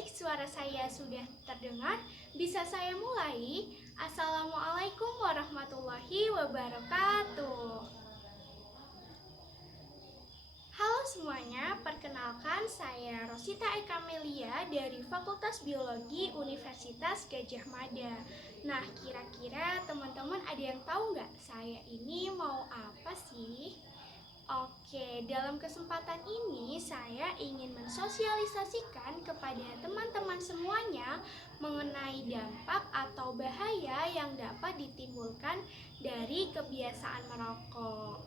baik suara saya sudah terdengar. Bisa saya mulai? Assalamualaikum warahmatullahi wabarakatuh. Halo semuanya, perkenalkan saya Rosita Ekamelia dari Fakultas Biologi Universitas Gadjah Mada. Nah, kira-kira teman-teman ada yang tahu nggak saya ini mau apa sih? Oke, dalam kesempatan ini saya ingin mensosialisasikan kepada teman-teman semuanya mengenai dampak atau bahaya yang dapat ditimbulkan dari kebiasaan merokok.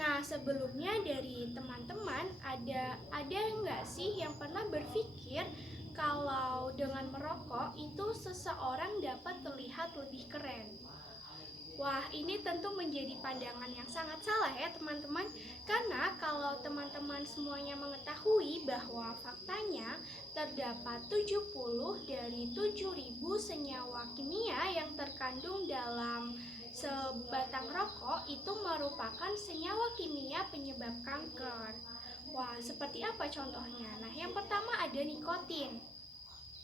Nah, sebelumnya dari teman-teman ada nggak sih yang pernah berpikir kalau dengan merokok itu seseorang dapat terlihat lebih keren? Wah, ini tentu menjadi pandangan yang sangat salah ya teman-teman. Karena kalau teman-teman semuanya mengetahui bahwa faktanya terdapat 70 dari 7.000 senyawa kimia yang terkandung dalam sebatang rokok itu merupakan senyawa kimia penyebab kanker. Wah, seperti apa contohnya? Nah, yang pertama ada nikotin.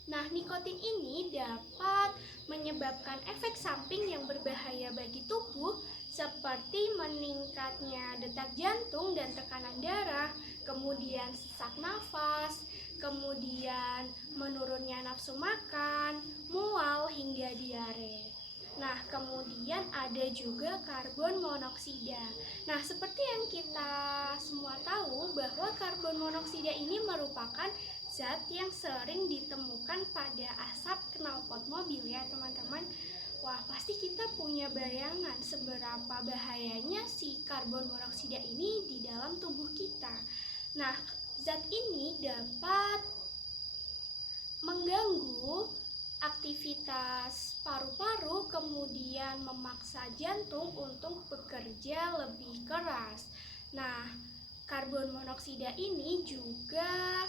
Nah, nikotin ini dapat menyebabkan efek samping yang berbahaya bagi tubuh seperti meningkatnya detak jantung dan tekanan darah, kemudian sesak nafas, kemudian menurunnya nafsu makan, mual hingga diare. Nah, kemudian ada juga karbon monoksida. Nah, seperti yang kita semua tahu bahwa karbon monoksida ini merupakan zat yang sering ditemukan pada asap knalpot mobil ya teman-teman. Wah, pasti kita punya bayangan seberapa bahayanya si karbon monoksida ini di dalam tubuh kita. Nah, zat ini dapat mengganggu aktivitas paru-paru, kemudian memaksa jantung untuk bekerja lebih keras. Nah, karbon monoksida ini juga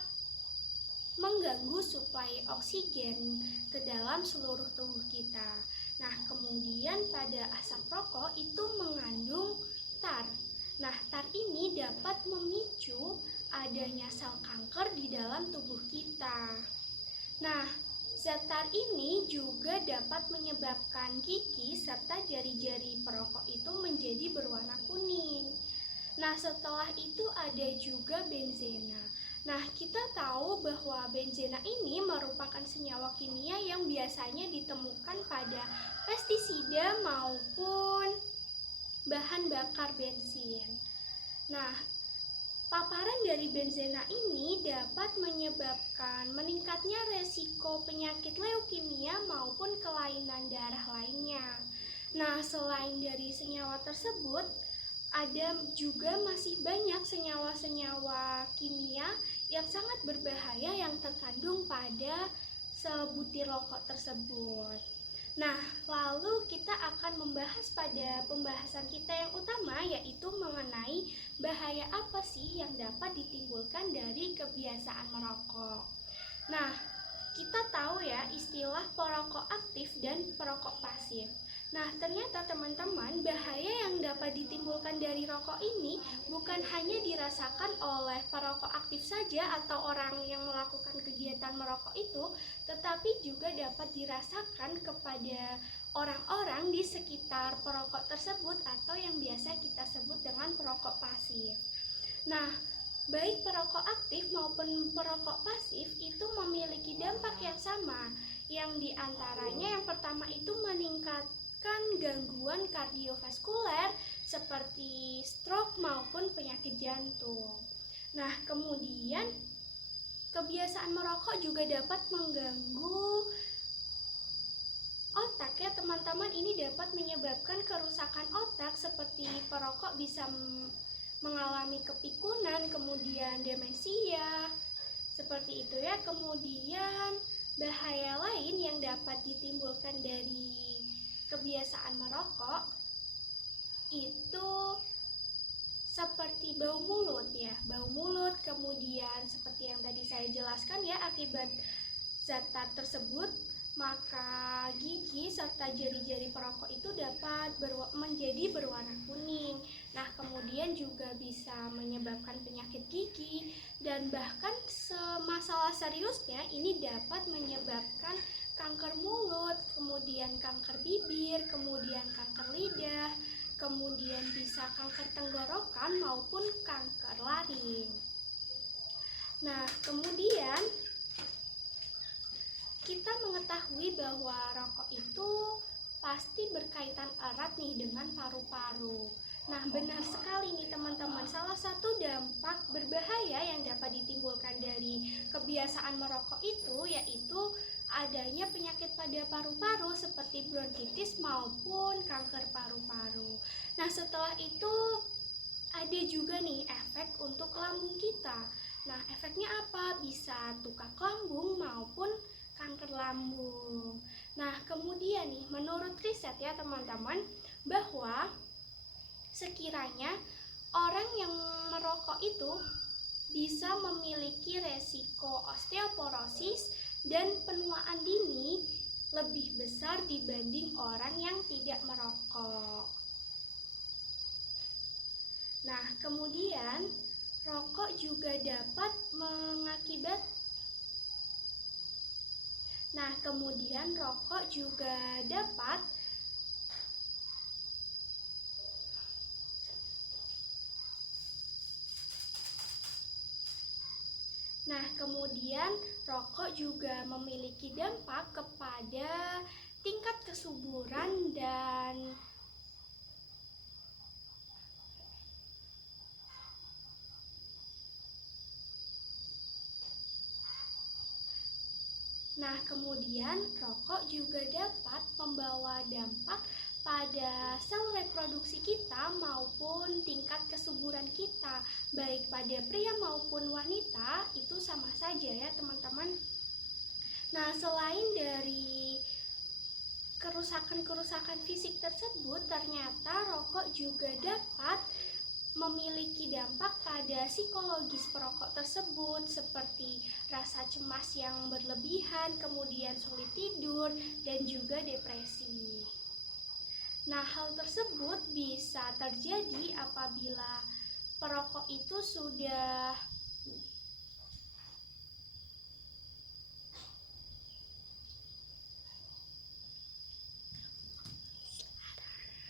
mengganggu suplai oksigen ke dalam seluruh tubuh kita. Nah, kemudian pada asap rokok itu mengandung tar. Nah, tar ini dapat memicu adanya sel kanker di dalam tubuh kita. Nah, zat tar ini juga dapat menyebabkan gigi serta jari-jari perokok itu menjadi berwarna kuning. Nah, setelah itu ada juga benzena. Nah, kita tahu bahwa benzena ini merupakan senyawa kimia yang biasanya ditemukan pada pestisida maupun bahan bakar bensin. Nah, paparan dari benzena ini dapat menyebabkan meningkatnya resiko penyakit leukemia maupun kelainan darah lainnya. Nah, selain dari senyawa tersebut, ada juga masih banyak senyawa-senyawa kimia yang sangat berbahaya yang terkandung pada sebutir rokok tersebut. Nah, lalu kita akan membahas pada pembahasan kita yang utama, yaitu mengenai bahaya apa sih yang dapat ditimbulkan dari kebiasaan merokok. Nah, kita tahu ya istilah perokok aktif dan perokok pasif. Nah, ternyata teman-teman, bahaya yang dapat ditimbulkan dari rokok ini bukan hanya dirasakan oleh perokok aktif saja atau orang yang melakukan kegiatan merokok itu, tetapi juga dapat dirasakan kepada orang-orang di sekitar perokok tersebut atau yang biasa kita sebut dengan perokok pasif. Nah, baik perokok aktif maupun perokok pasif itu memiliki dampak yang sama, yang diantaranya yang pertama itu meningkatkan gangguan kardiovaskuler seperti stroke maupun penyakit jantung. Nah, kemudian kebiasaan merokok juga dapat mengganggu otak ya teman-teman. Ini dapat menyebabkan kerusakan otak seperti perokok bisa mengalami kepikunan, kemudian demensia, seperti itu ya. Kemudian bahaya lain yang dapat ditimbulkan dari kebiasaan merokok itu seperti bau mulut ya, bau mulut, kemudian seperti yang tadi saya jelaskan ya, akibat zat tar tersebut maka gigi serta jari-jari perokok itu dapat menjadi berwarna kuning. Nah, kemudian juga bisa menyebabkan penyakit gigi, dan bahkan masalah seriusnya ini dapat menyebabkan kanker mulut, kemudian kanker bibir, kemudian kanker lidah, kemudian bisa kanker tenggorokan maupun kanker laring. Nah, kemudian kita mengetahui bahwa rokok itu pasti berkaitan erat nih dengan paru-paru. Nah, benar sekali nih teman-teman. Salah satu dampak berbahaya yang dapat ditimbulkan dari kebiasaan merokok itu yaitu adanya penyakit pada paru-paru seperti bronkitis maupun kanker paru-paru. Nah, setelah itu ada juga nih efek untuk lambung kita. Nah, efeknya apa? Bisa tukak lambung maupun kanker lambung. Nah, kemudian nih, menurut riset ya teman-teman, bahwa sekiranya orang yang merokok itu bisa memiliki resiko osteoporosis dan penuaan dini lebih besar dibanding orang yang tidak merokok. Nah, kemudian rokok juga dapat mengakibatkan rokok juga memiliki dampak kepada tingkat kesuburan dan rokok juga dapat membawa dampak pada sel reproduksi kita maupun tingkat kesuburan kita, baik pada pria maupun wanita, itu sama saja ya teman-teman. Nah, selain dari kerusakan-kerusakan fisik tersebut, ternyata rokok juga dapat memiliki dampak pada psikologis perokok tersebut seperti rasa cemas yang berlebihan, kemudian sulit tidur, dan juga depresi. Nah, hal tersebut bisa terjadi apabila perokok itu sudah